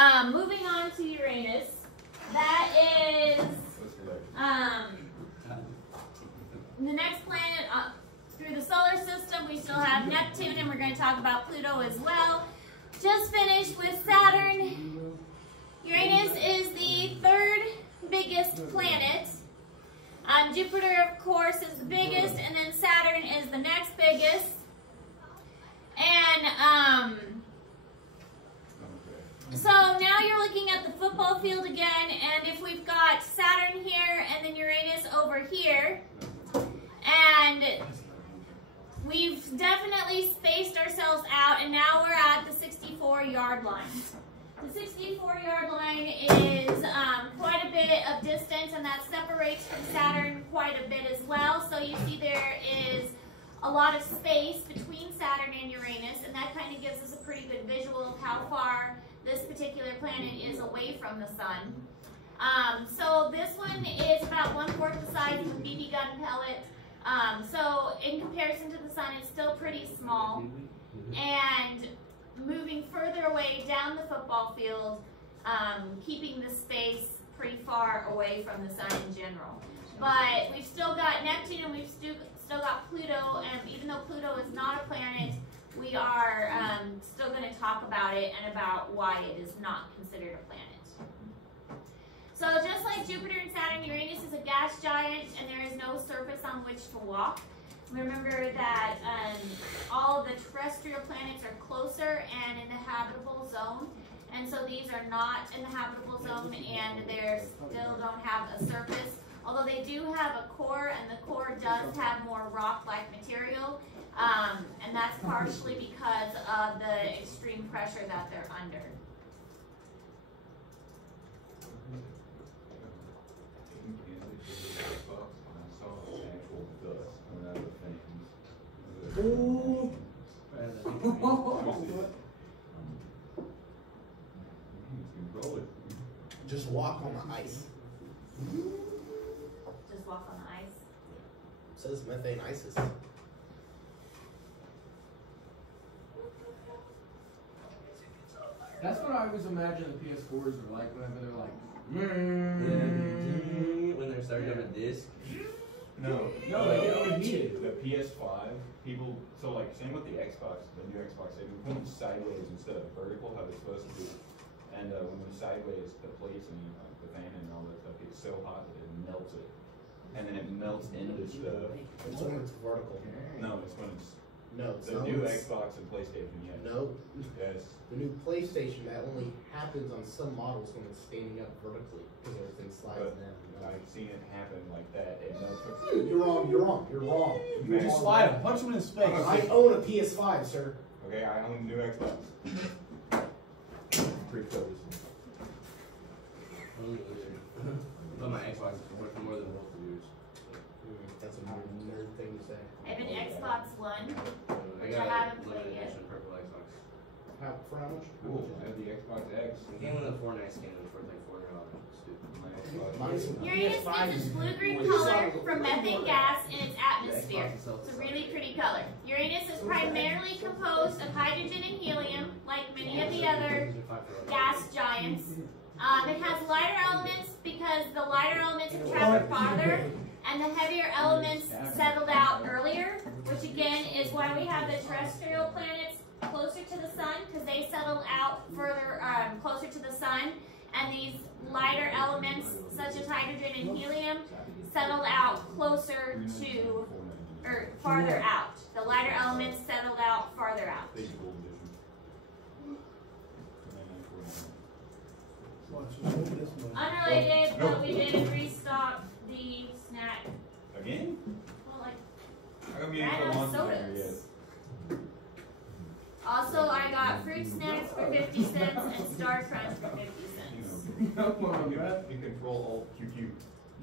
Moving on to Uranus. That is the next planet through the solar system. We still have Neptune, and we're going to talk about Pluto as well. Just finished with Saturn. Uranus is the third biggest planet. Jupiter, of course, is the biggest, and then Saturn is the next biggest. And so now you're looking at the football field again, and if we've got Saturn here and then Uranus over here, and we've definitely spaced ourselves out, and now we're at the 64-yard line. The 64-yard line is quite a bit of distance, and that separates from Saturn quite a bit as well. So you see there is a lot of space between Saturn and Uranus, and that kind of gives us a pretty good visual of how far this particular planet is away from the sun. So this one is about 1/4 the size of a BB gun pellet. So in comparison to the sun, it's still pretty small. And moving further away down the football field, keeping the space pretty far away from the sun in general. But we've still got Neptune, and we've still got Pluto, and even though Pluto is not a planet, we are still going to talk about it and about why it is not considered a planet. So just like Jupiter and Saturn, Uranus is a gas giant, and there is no surface on which to walk. Remember that all of the terrestrial planets are closer and in the habitable zone, and so these are not in the habitable zone, and they still don't have a surface, although they do have a core, and the core does have more rock-like material, and that's partially because of the extreme pressure that they're under. Ooh. Just walk on the ice. Just walk on the ice? It says methane ISIS. That's what I always imagine the PS4s are like whenever they're like, when they're starting up a disc. no, they get overheated. The PS5, people, so like same with the Xbox, the new Xbox, they put them sideways instead of vertical, how they're supposed to be. And when they're sideways, the plates and the fan and all that stuff gets so hot that it melts it. And then it melts into stuff. It's when it's vertical. No, it's when it's No, it's the not new when it's- Xbox and PlayStation, yes. No. Yes. The new PlayStation, that only happens on some models when it's standing up vertically, because everything slides But down. I've seen it happen like that. It melts. You're wrong, you're wrong, you're wrong. You just slide him, punch him in his face. I own a PS5, sir. Okay, I own a new Xbox. Pretty close. But my Xbox is worth more than both of yours. That's a nerd thing to say. I have an Xbox One. I Which got I haven't a played limited yet. edition purple Xbox. For how much? Cool. I have the Xbox X. It came with a Fortnite skin, it was worth like $400. Stupid. My Xbox. Mine's Uranus gets its blue-green color from methane gas in its atmosphere. It's a really pretty color. Uranus is primarily composed of hydrogen and helium, like many of the other gas giants. It has lighter elements because the lighter elements have traveled farther, and the heavier elements settled out earlier, which again is why we have the terrestrial planets closer to the sun, because they settled out further, closer to the sun, and these lighter elements, such as hydrogen and helium, settled out closer to, or farther out. The lighter elements settled out farther out. Unrelated, but we did restock the snack. Again? Well, like, How come you ran didn't out put of lunch in there sodas. yet? Also, I got fruit snacks for 50 cents and Star Crunch for 50 cents. Come on, bro. You control Alt QQ.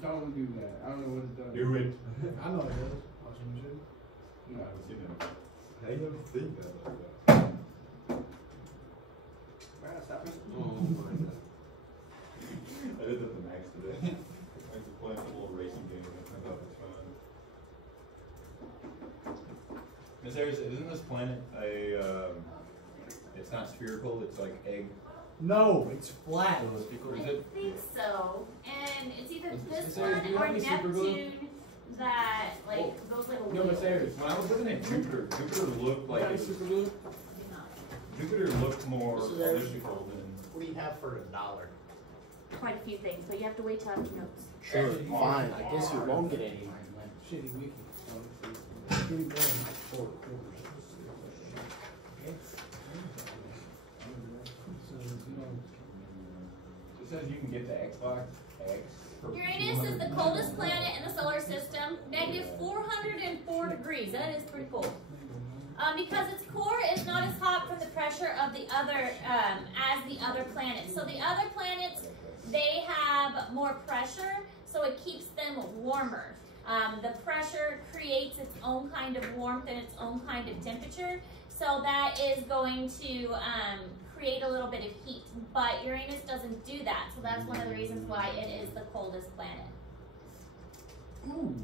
Don't do that. I don't know what it's done. Do it. I know it does. I'll change it. No. You know. How you ever think that like that? Oh my god. I did that to Max today. I was playing a little racing game. I thought it was fun. Miss Harris, isn't this planet a? It's not spherical. It's like egg No, it's flat. So it's equal to I zip. think so. And it's either What's this the one series? Do you or have any super glue? Neptune that like goes like a No, wheel. but serious. When I was looking at Jupiter, Jupiter looked like Got any it was, super glue? Maybe not. Jupiter looked more So there's- elliptical than. What do you have for $1? Quite a few things, but you have to wait till after notes. Sure, fine. I guess you won't get any. Shitty wiki. Pretty bad. It says you can get the Xbox X. for Uranus is the coldest planet in the solar system, negative 404 degrees. That is pretty cold. Because its core is not as hot from the pressure of the other as the other planets. So the other planets, they have more pressure, so it keeps them warmer. The pressure creates its own kind of warmth and its own kind of temperature, so that is going to create a little bit of heat. But Uranus doesn't do that, so that's one of the reasons why it is the coldest planet. Ooh.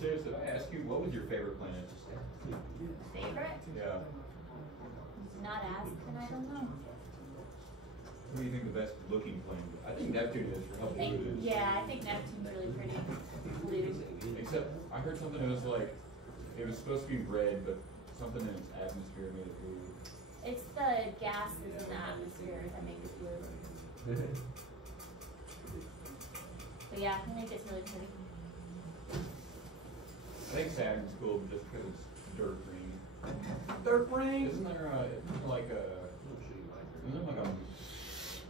Serious, if I ask you, what was your favorite planet? Favorite? Yeah. Not asked, and I don't know. What do you think the best looking planet is? I think Neptune is for how I blue think, it is. yeah, I think Neptune's really pretty. Blue. Except, I heard something that was like, it was supposed to be red, but something in its atmosphere made it blue. It's the gases in the atmosphere that make it blue. But yeah, I think it's really pretty. I think Saturn's cool just because it's dirt green. Dirt ring. Isn't there like a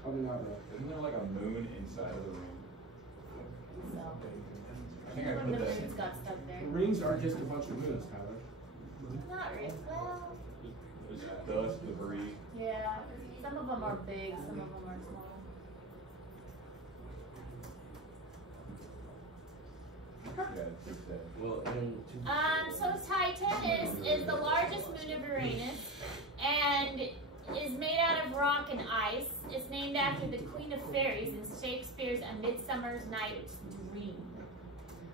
Probably not isn't there like a moon inside of the ring? So, I think I one put of the that. moons got stuck there. The rings are just a bunch of moons, Tyler. Not really. Well, There's dust, debris. yeah. Some of them are big, some of them are small. Yeah, fix that. Well, So Titan is the largest moon of Uranus and is made out of rock and ice. It's named after the Queen of Fairies in Shakespeare's A Midsummer's Night's Dream.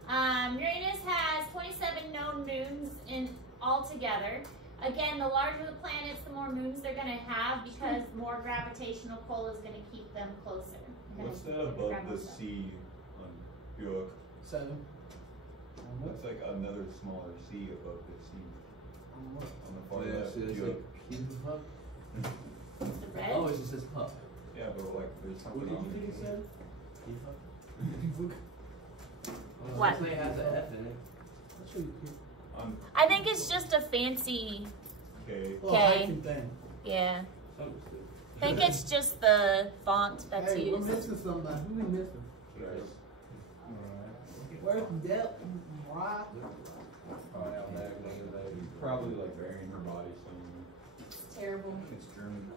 Uranus has 27 known moons in altogether. Again, the larger the planets, the more moons they're going to have because more gravitational pull is going to keep them closer. What's that above the sea on Bjork? 7. Looks like another smaller sea above the sea. On the far yeah, left. see, it's Bjork. like cube pup. The red? Oh, it just says pup. Yeah, but like there's something What did on you think it said? Cube pup? What? This thing has an F in it. That's really cute. On I think it's just a fancy, K. Well, Okay. hyphen thing. yeah. Something stupid. I think it's just the font that's Hey, we're used. missing somebody. Who we missing? Nice. Where's Dep? Why? Probably like burying her body somewhere. It's terrible. It's German.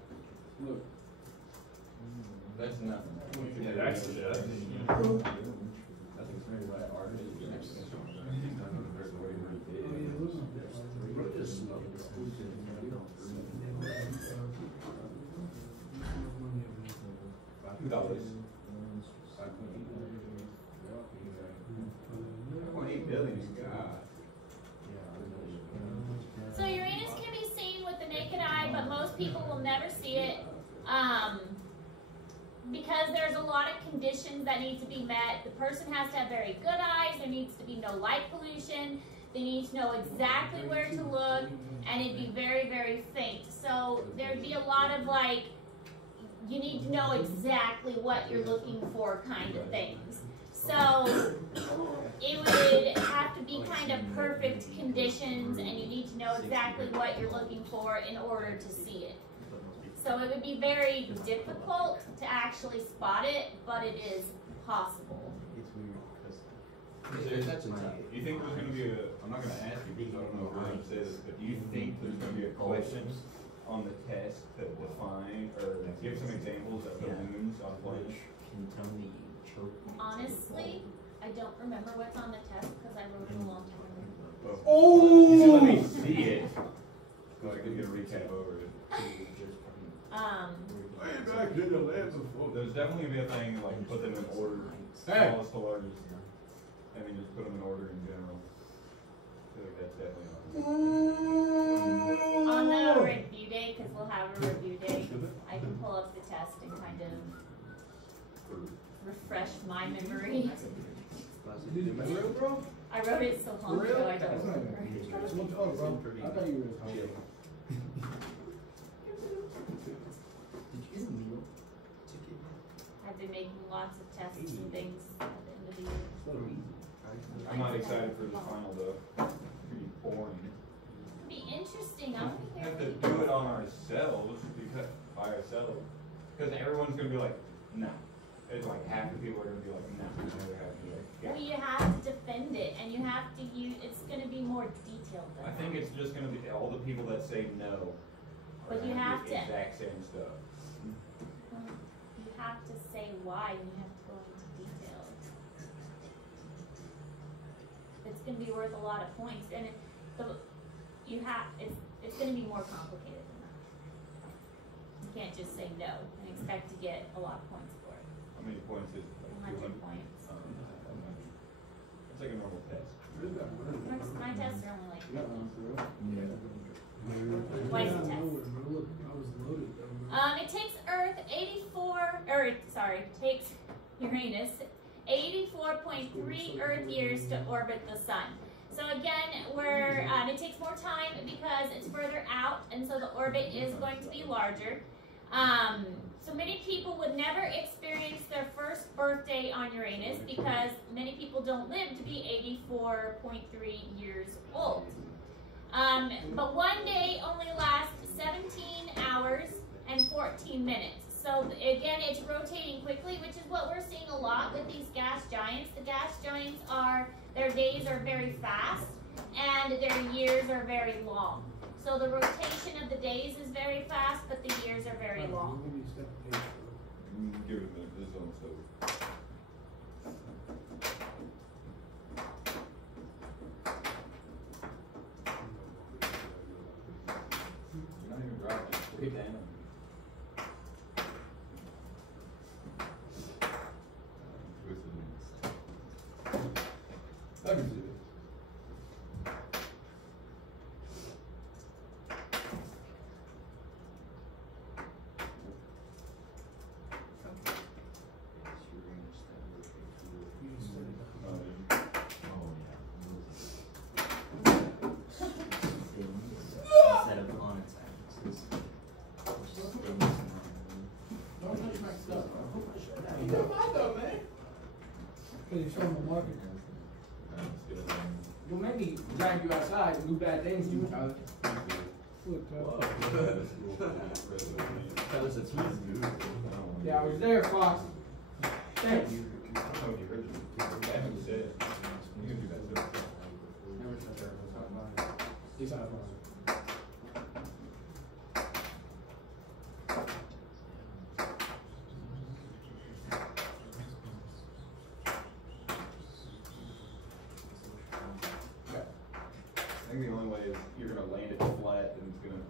Look. That's nothing. Yeah, that's Nothing's made by artists. $2. 5.8 billion. God. So Uranus can be seen with the naked eye, but most people will never see it because there's a lot of conditions that need to be met. The person has to have very good eyes. There needs to be no light pollution. They need to know exactly where to look, and it'd be very, very faint. So there'd be a lot of like, you need to know exactly what you're looking for kind of things. So it would have to be kind of perfect conditions, and you need to know exactly what you're looking for in order to see it. So it would be very difficult to actually spot it, but it is possible. Do you think there's going to be a, I'm not going to ask you because I don't know if we're going to say this, but do you think there's going to be a question on the test to define or give some examples of the moons on planets? Honestly, I don't remember what's on the test because I wrote it a long time ago. You should let me see it so I can get a recap over it. Way back in the land before. There's definitely gonna be a thing like put them in order, Hey. smallest to largest. I mean, just put them in order in general. I feel like that's definitely On the review day, because we'll have a review day, I can pull up the test and kind of refresh my memory. For real, bro? I wrote it so long ago I don't That's not remember. That's what bro. I thought you were hungry. I've been making lots of tests and things at the end of the year. I'm not excited for the final though. It's pretty boring. It'll be interesting. I want to We hear have what to you do it on ourselves because by ourselves. Because everyone's gonna be like, no. It's like half the people are gonna be like, no. And the other half will be like, yeah. Well, you have to defend it, and you have to use. It's going to be more detailed than I think that. it's just gonna be all the people that say no. But are you gonna have do the to- exact same stuff. You have to say why, and you have to go into detail. It's going to be worth a lot of points, and it's going to be more complicated than that. You can't just say no and expect to get a lot of points for it. How many points is it? Like 100 200? points. It's like a normal test. My tests are only like You got one for real? twice a Yeah, test. Look, I was loaded though, man. It takes takes Uranus 84.3 Earth years to orbit the sun. So again, it takes more time because it's further out, and so the orbit is going to be larger. So many people would never experience their first birthday on Uranus because many people don't live to be 84.3 years old. But one day only lasts 17 hours and 14 minutes. So again, it's rotating quickly, which is what we're seeing a lot with these gas giants. The gas giants their days are very fast and their years are very long. So the rotation of the days is very fast, but the years are very long. Give it a minute. This is on so. You're not even dropping. Straight down. Let me see this. Instead of on its axis. Don't touch my stuff, bro. You got mine though, man. Because you're showing the market. You'll make me drag you outside and do bad things to you, Tyler. Look, Tyler said smooth. Yeah, I was there, Fox. Thanks. I don't know if you heard it. I haven't said it. You can do that too. Never said there was something about it. At least I was. I think the only way is you're gonna land it flat and it's gonna.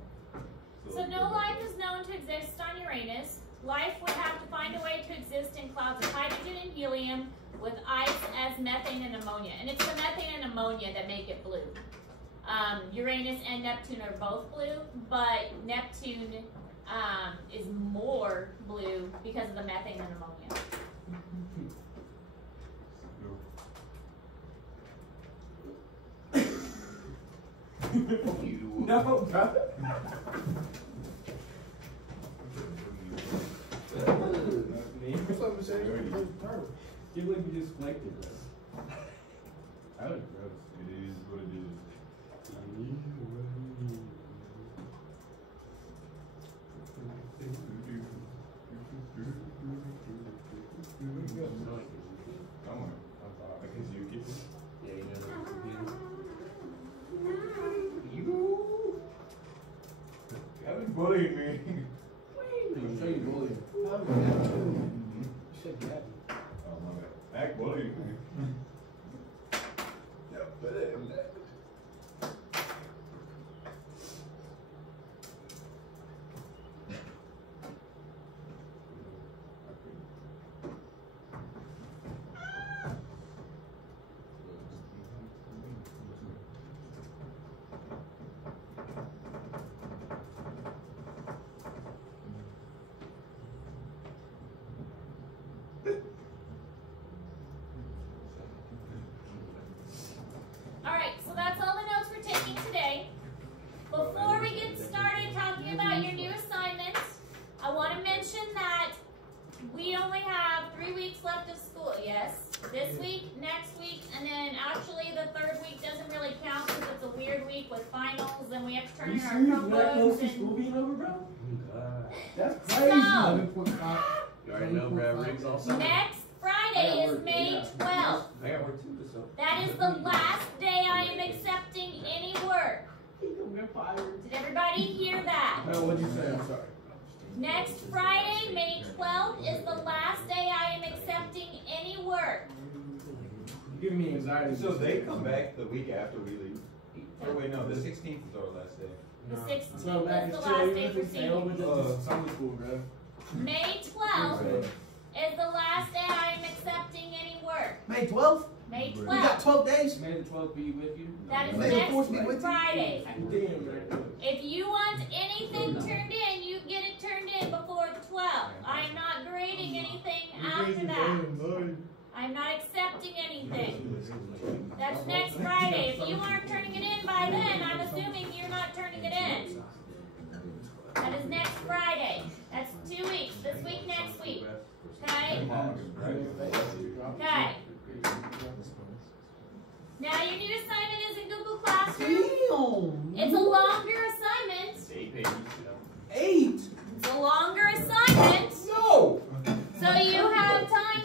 So no life is known to exist on Uranus. Life would have to find a way to exist in clouds of hydrogen and helium with ice as methane and ammonia. And it's the methane and ammonia that make it blue. Uranus and Neptune are both blue, but Neptune is more blue because of the methane and ammonia. You. No, brother. What's up, Michelle? You look, you just flaked it, bro. That was gross. It is what it is. Come on. Because you get this. Yeah, you know that. You have been bullying me. I'll show you bullying. You should be happy. Oh my bad. Act bullying me. our Chromebooks and being over, bro? That's So- crazy. You already know Brad Riggs all summer. next Friday is May 12th. I got work too, so. That is the last day I am accepting any work. Did everybody hear that? No, what'd you say? I'm sorry. Next Friday, May 12th, is the last day I am accepting any work. Give me anxiety. So they come back the week after we leave. Or wait, no, the 16th is our last day. The 16th So back is is the chill, last even day if for we fail senior. with it, just summer school, bro. May 12th is the last day I am accepting any work. May 12th? May We got 12th. 12 days? May the 12th be with you. That is May the fourth be with next you. Friday. Damn, man. If you want anything turned in, you get it turned in before the 12th. I'm not grading anything after that. I'm not accepting anything. That's next Friday. If you aren't turning it in by then, I'm assuming you're not turning it in. That is next Friday. That's 2 weeks. This week, next week. Okay? Okay. Now your new assignment is in Google Classroom. Damn. It's a longer assignment. It's 8 pages. 8? It's a longer assignment. No. So you have time